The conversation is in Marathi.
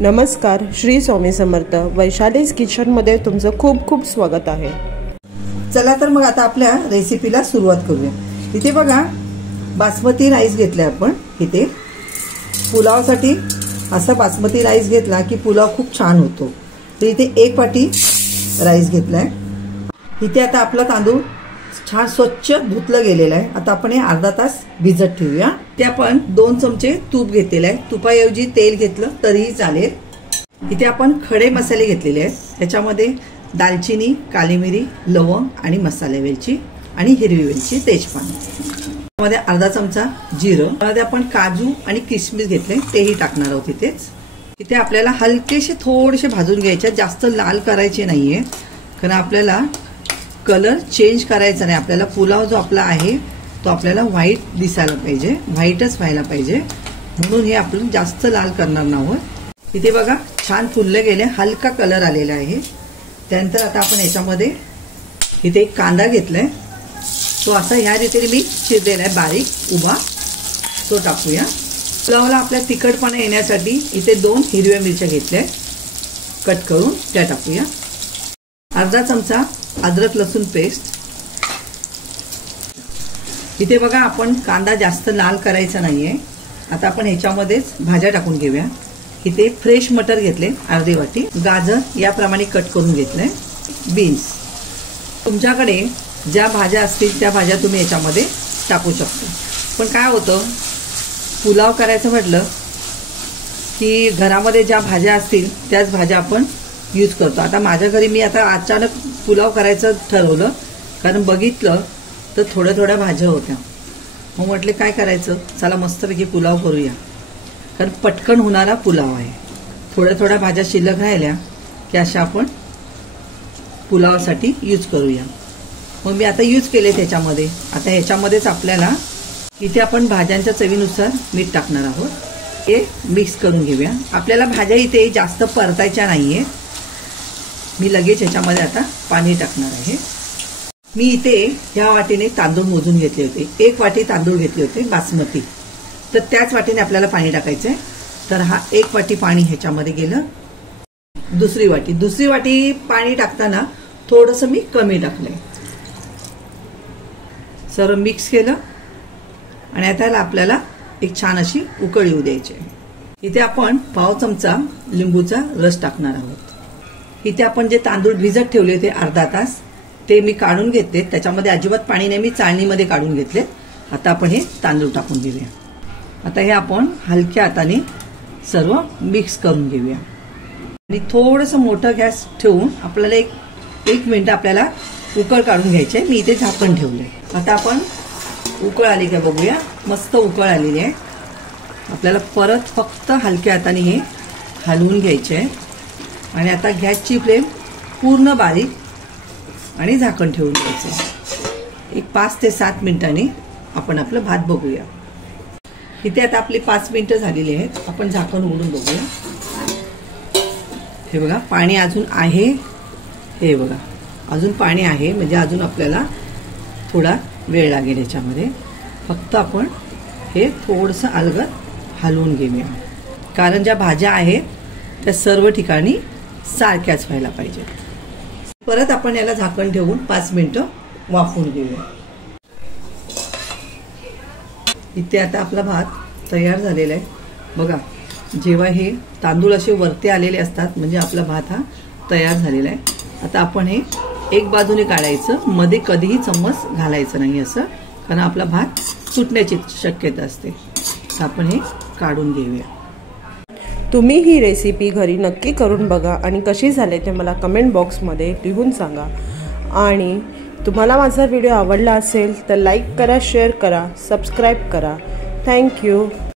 नमस्कार, श्री स्वामी समर्थ. वैशालीज किचन मध्ये तुमचं खूप खूप स्वागत आहे. चला तर मग आता आपल्या रेसिपीला सुरुवात करूया. इथे बघा बासमती राईस घेतलाय आपण. इथे पुलावासाठी असा बासमती राईस घेतला की पुलाव खूप छान होतो. तर इथे 1 वाटी राईस घेतलाय. इथे आता आपला तांदूळ छान स्वच्छ धुतलं गेलेलं आहे. आता आपण हे अर्धा तास भिजत ठेवूया. ते आपण 2 चमचे तूप घेतलेलं आहे. तुपाऐवजी तेल घेतलं तरीही चालेल. इथे आपण खडे मसाले घेतलेले आहेत. त्याच्यामध्ये दालचिनी, काली मिरी, लवंग आणि मसाले वेलची आणि हिरवी वेलची, तेजपान. त्यामध्ये अर्धा चमचा जिरं. त्यामध्ये आपण काजू आणि किशमिश घेतले, तेही टाकणार आहोत इथेच. इथे आपल्याला हलकेसे थोडेसे भाजून घ्यायचे, जास्त लाल करायचे नाहीये, कारण आपल्याला कलर चेंज करायचा नाही. आपल्याला पुलाव जो आपला आहे तो आपल्याला व्हाईट दिसायला पाहिजे, व्हाईटच व्हायला पाहिजे, म्हणून हे आपण जास्त लाल करणार नाहीत. इथे बघा छान फुलले गेले, हलका कलर आलेला आहे. त्यानंतर आता आपण याच्यामध्ये इथे एक कांदा घेतलाय, तो असा ह्या रीतीने मी चिरलेला आहे बारीक उभा, तो टाकूया. पुलावाला आपल्या तिखटपणा येण्यासाठी इथे 2 हिरव्या मिरच्या घेतल्या कट करून, त्या टाकूया. अर्धा चमचा अद्रक लसूण पेस्ट. इथे बघा आपण कांदा जास्त लाल करायचा नाहीये. आता आपण ह्याच्यामध्येच भाज्या टाकून घेऊया. इथे फ्रेश मटर घेतले अर्धी वाटी, गाजर याप्रमाणे कट करून घेतले, बीन्स. तुमच्याकडे ज्या भाज्या असतील त्या भाज्या तुम्ही याच्यामध्ये टाकू शकता. पण काय होतं, पुलाव करायचं म्हटलं की घरामध्ये ज्या भाज्या असतील त्याच भाज्या आपण यूज करतो. आता माझ्या घरी मी आता अचानक पुलाव करायचं ठरवलं, कारण बघितलं तर थोड्या भाज्या होत्या. मग म्हटले काय करायचं, चला मस्तपैकी पुलाव करूया, कारण पटकन होणारा पुलाव आहे. थोड्या भाज्या शिल्लक राहिल्या की अशा आपण पुलावासाठी यूज करूया. मग मी आता यूज केले त्याच्यामध्ये. आता ह्याच्यामध्येच आपल्याला इथे आपण भाज्यांच्या चवीनुसार मीठ टाकणार आहोत. हे मिक्स करून घेऊया. आपल्याला भाज्या इथे जास्त परतायच्या नाहीये. मी लगेच ह्याच्यामध्ये आता पाणी टाकणार आहे. मी इथे ह्या वाटीने तांदूळ मोजून घेतले होते. 1 वाटी तांदूळ घेतले होते बासमती, तर त्याच वाटीने आपल्याला पाणी टाकायचंय. तर हा 1 वाटी पाणी ह्याच्यामध्ये गेलं. दुसरी वाटी पाणी टाकताना थोडंसं मी कमी टाकलंय. सर्व मिक्स केलं आणि आता आपल्याला एक छान अशी उकळ येऊ द्यायची. इथे आपण पाव चमचा लिंबूचा रस टाकणार आहोत. इथे आपण जे तांदूळ भिजत ठेवले होते अर्धा तास, ते मी काढून घेतले. त्याच्यामध्ये अजिबात पाणी नाही, मी चाळणीमध्ये काढून घेतले. आता आपण हे तांदूळ टाकून घेऊया. आता हे आपण हलक्या हाताने सर्व मिक्स करून घेऊया आणि थोडंसं मोठं गॅस ठेवून आपल्याला एक मिनिट आपल्याला उकळ काढून घ्यायची आहे. मी इथे झाकण ठेवलंय. आता आपण उकळ आली का बघूया. मस्त उकळ आलेली आहे. आपल्याला परत फक्त हलक्या हाताने हे हलवून घ्यायचे आहे आणि आता गॅसची फ्लेम पूर्ण बारीक आणि झाकण ठेवून द्यायचं. एक 5 ते 7 मिनिटांनी आपण आपलं भात बघूया. इथे आता आपली 5 मिनिटं झालेली आहेत. आपण झाकण उघडून बघूया. हे बघा पाणी अजून आहे. हे बघा अजून पाणी आहे, म्हणजे अजून आपल्याला थोडा वेळ लागेल याच्यामध्ये. फक्त आपण हे थोडंसं अलगद हलवून घेऊया, कारण ज्या भाज्या आहेत त्या सर्व ठिकाणी सारख्याच व्हायला पाहिजे. परत आपण याला झाकण ठेवून 5 मिनिटं वाफवून घेऊया. इथे आता आपला भात तयार झालेला आहे. बघा जेव्हा हे तांदूळ असे वरती आलेले असतात म्हणजे आपला भात हा तयार झालेला आहे. आता आपण हे एक बाजूने काढायचं, मध्ये कधीही चम्मच घालायचं नाही असं, कारण आपला भात सुटण्याची शक्यता असते. तर आपण हे काढून घेऊया. तुम्ही ही रेसिपी घरी नक्की करून बघा आणि कशी झाली ते मला कमेंट बॉक्समध्ये लिहून सांगा. आणि तुम्हाला माझा व्हिडिओ आवडला असेल तर लाईक करा, शेअर करा, सबस्क्राईब करा. थँक्यू.